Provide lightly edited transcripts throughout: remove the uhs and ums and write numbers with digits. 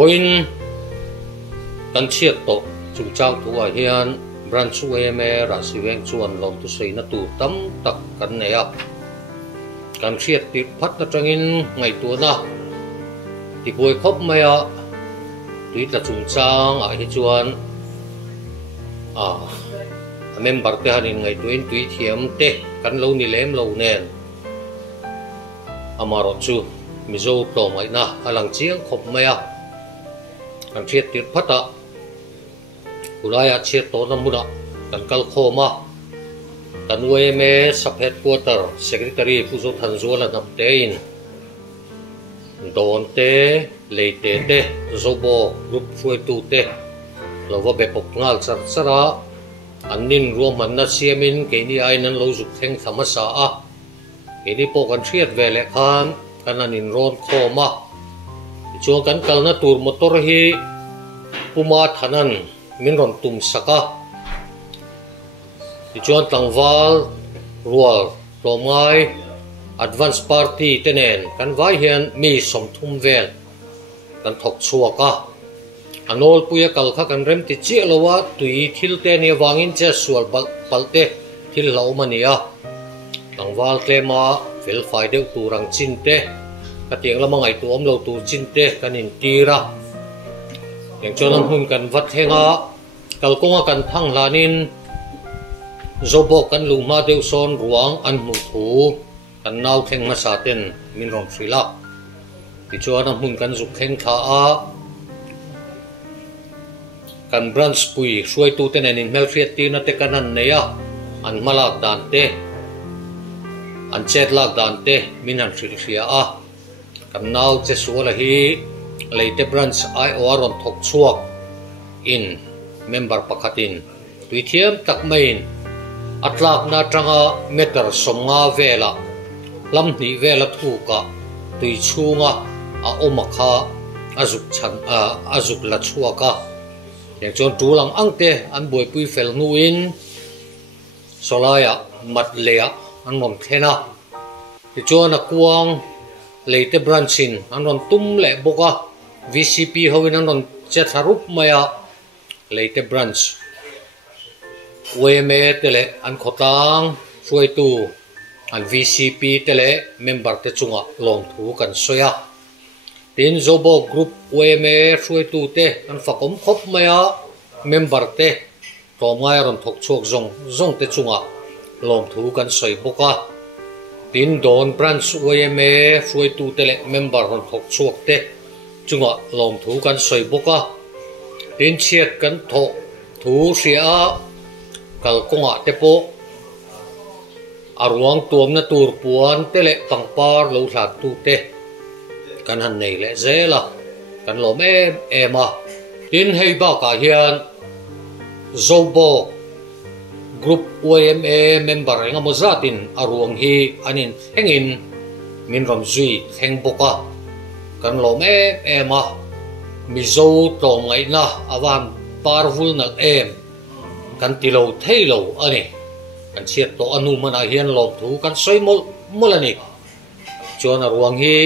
voin kan chiat to chung chang tu a hian branch eme ra siweng chuan lom tu sei na tu tam tak kan nei a kan chiat ti phat na tangin ngai tu na ti boi khop mai a tui ta chung chang a hi chuan member te hanin ngai tuin tui thiam te kan lo ni lem lo nen amaro chu mizo to mai na alang chiang khop mai a kan chiat ti phat a ulaya chiat to na muna kan kal khoma kan eme sub headquarter secretary puzo thanzuala napte in don te leite te zobo group foi tu te lova be pok ngal char chara anin roman na siamin ke ni ainan lo zuk theng thamasa a ke ni po kan thiat vele khan kan anin ron khoma chu kan kalna tur motor hi puma thanan min ron tum saka chuan tlangwal rual tlomai advance party tenen kan vai hian mi som thum vel kan thok chuaka anol puya kalkha kan rem ti chi lowa tui thil te ni wangin che sual balte thil lo mania tlangwal tlema fel fai deuh turang chin te katiang lamangai tu om lo tu chin te kanin tira yang chonam hun kan vat henga kalkonga kan thang lanin zobo kan luma deuh son ruang an mu thu kan nau theng ma sa ten min rom frila ti chuan hun kan zuk theng tha a kan branch pui suai tu ten anin mel fiat ti na te kan an neya an malak dan te an chet lak dan te min an fril ria a kan nau che suala hi leite branch ai oron thok chuak in member pakhatin tui thiam tak main atlak na tanga meter somnga vela lam ni vela thuka tui chunga a omakha azuk chan azuk la chuaka yang chon tulang angte an boi pui fel nu in solaya mat lea an mom thena ti chon a kuang leite branchin an ron tum le boka VCP hoin an ron che tharup maya leite branch eme tele an khotang suai tu an VCP tele member te chunga long thu kan soya tin zobo group eme suai tu te an fakom khop maya member te tomngai ron thok chok zong te chunga long thu kan soi boka tin don branch eme suai tu tele member ron thok chok te chunga long thu kan soi boka tin chiat kan tho thu sia kalkonga tepo arwang tuam na tur puan tele pangpar lo thlat tu te kan han nei le zela kan lom ema tin hei ba ka hian zobo group ome member nga mo zatin arwang hi anin hengin min rom zui theng boka kan lom ema mizo to ngai na awan parvul na kan tilo thailo ani kan chiat to anu mana hian lom thu kan soi molani chona ruang hi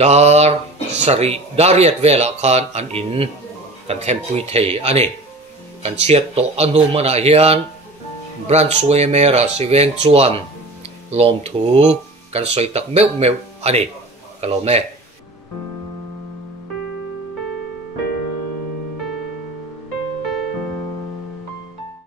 dar sari dariat vela khan an in kan them pui thei ani kan chiat to anu mana hian branch wemera siweng chuan lom thu kan soi tak meu ani kalome